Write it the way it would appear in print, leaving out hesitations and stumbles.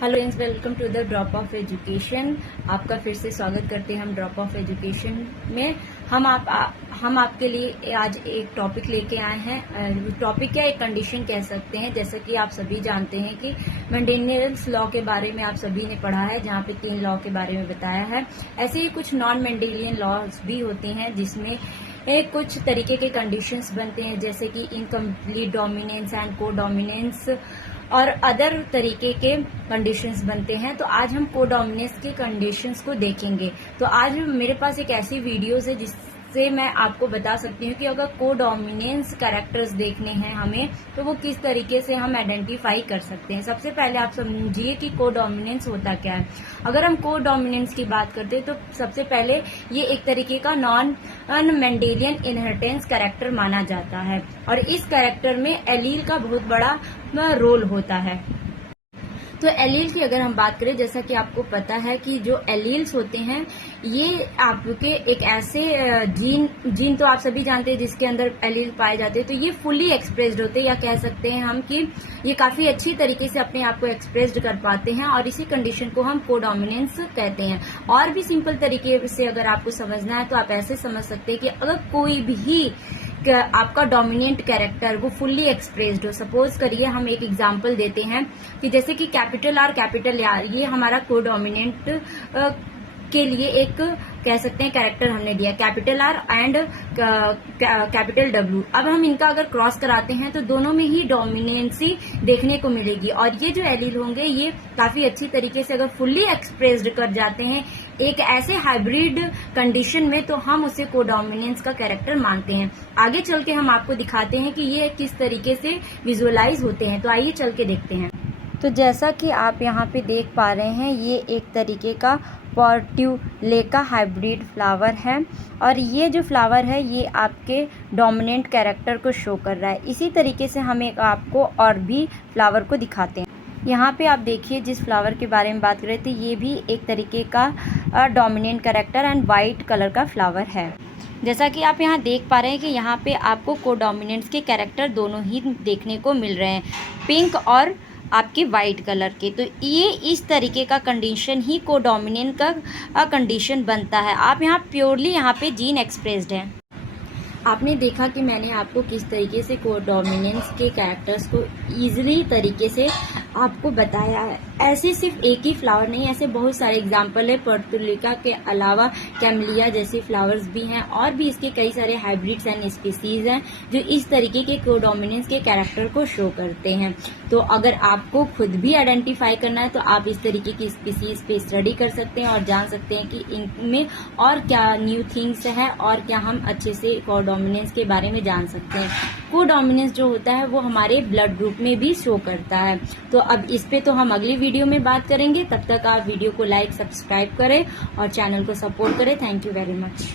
Hello friends, welcome to the drop of education. आपका फिर से स्वागत करते हैं हम ड्रॉप ऑफ एजुकेशन में। हम आपके लिए आज एक टॉपिक लेके आए हैं। टॉपिक क्या, एक कंडीशन कह सकते हैं। जैसा कि आप सभी जानते हैं कि मेंडेलियन लॉ के बारे में आप सभी ने पढ़ा है, जहाँ पे 3 लॉ के बारे में बताया है। ऐसे ही कुछ नॉन मेंडेलियन लॉज भी होते हैं जिसमें कुछ तरीके के कंडीशंस बनते हैं, जैसे कि इनकम्प्लीट डोमिनेंस एंड को डोमिनेंस और अदर तरीके के कंडीशंस बनते हैं। तो आज हम को डोमिनेंस के कंडीशंस को देखेंगे। तो आज मेरे पास एक ऐसी वीडियोस है जिससे मैं आपको बता सकती हूँ कि अगर को डोमिनेंस कैरेक्टर्स देखने हैं हमें, तो वो किस तरीके से हम आइडेंटिफाई कर सकते हैं। सबसे पहले आप समझिए कि को डोमिनेंस होता क्या है। अगर हम को डोमिनेंस की बात करते हैं तो सबसे पहले ये एक तरीके का नॉन मेंडेलियन इनहेरिटेंस कैरेक्टर माना जाता है, और इस कैरेक्टर में एलील का बहुत बड़ा रोल होता है। तो एलील की अगर हम बात करें, जैसा कि आपको पता है कि जो एलील्स होते हैं ये आपके एक ऐसे जीन तो आप सभी जानते हैं जिसके अंदर एलील पाए जाते हैं। तो ये फुली एक्सप्रेस्ड होते हैं, या कह सकते हैं हम कि ये काफी अच्छी तरीके से अपने आप को एक्सप्रेस्ड कर पाते हैं, और इसी कंडीशन को हम कोडोमिनेंस कहते हैं। और भी सिंपल तरीके से अगर आपको समझना है तो आप ऐसे समझ सकते हैं कि अगर कोई भी आपका डोमिनेंट कैरेक्टर वो फुल्ली एक्सप्रेस्ड हो। सपोज करिए हम एक एग्जांपल देते हैं कि जैसे कि कैपिटल आर कैपिटल आर, ये हमारा को डोमिनेंट के लिए एक कह सकते हैं कैरेक्टर हमने दिया, capital R and capital W. अब हम इनका अगर क्रॉस कराते हैं तो दोनों में ही डोमिनेंसी देखने को मिलेगी, और ये जो एलील होंगे ये काफी अच्छी तरीके से अगर फुल्ली एक्सप्रेस्ड कर जाते हैं एक ऐसे हाइब्रिड कंडीशन में, तो हम उसे कोडोमिनेंस का कैरेक्टर मानते हैं। आगे चल के हम आपको दिखाते हैं कि ये किस तरीके से विजुअलाइज होते हैं। तो आइए चल के देखते हैं। तो जैसा कि आप यहाँ पे देख पा रहे हैं, ये एक तरीके का पोर्ट्युलेका हाइब्रिड फ्लावर है, और ये जो फ्लावर है ये आपके डोमिनेंट कैरेक्टर को शो कर रहा है। इसी तरीके से हम एक आपको और भी फ्लावर को दिखाते हैं। यहाँ पे आप देखिए, जिस फ्लावर के बारे में बात कर रहे थे ये भी एक तरीके का dominant character and white colour का फ्लावर है। जैसा कि आप यहाँ देख पा रहे हैं कि यहाँ पे आपको कोडोमिनेंट्स के कैरेक्टर दोनों ही देखने को मिल रहे हैं, पिंक और आपके वाइट कलर के। तो ये इस तरीके का कंडीशन ही कोडोमिनेंट का कंडीशन बनता है। आप यहाँ प्योरली यहाँ पे जीन एक्सप्रेस्ड है। आपने देखा कि मैंने आपको किस तरीके से कोडोमिनेंस के कैरेक्टर्स को इजीली तरीके से आपको बताया है। ऐसे सिर्फ एक ही फ्लावर नहीं, ऐसे बहुत सारे एग्जाम्पल है। पोर्ट्युलेका के अलावा कैमलिया जैसे फ्लावर्स भी हैं, और भी इसके कई सारे हाइब्रिड्स एंड स्पीसीज हैं जो इस तरीके के कोडोमिनेंस के कैरेक्टर को शो करते हैं। तो अगर आपको खुद भी आइडेंटिफाई करना है तो आप इस तरीके की स्पीसीज पे स्टडी कर सकते हैं और जान सकते हैं कि इनमें और क्या न्यू थिंग्स है और क्या हम अच्छे से कोडोमिनेंस के बारे में जान सकते हैं। कोडोमिनेंस जो होता है वो हमारे ब्लड ग्रुप में भी शो करता है। तो अब इस पे तो हम अगली वीडियो में बात करेंगे। तब तक आप वीडियो को लाइक सब्सक्राइब करें और चैनल को सपोर्ट करें। Thank you very much.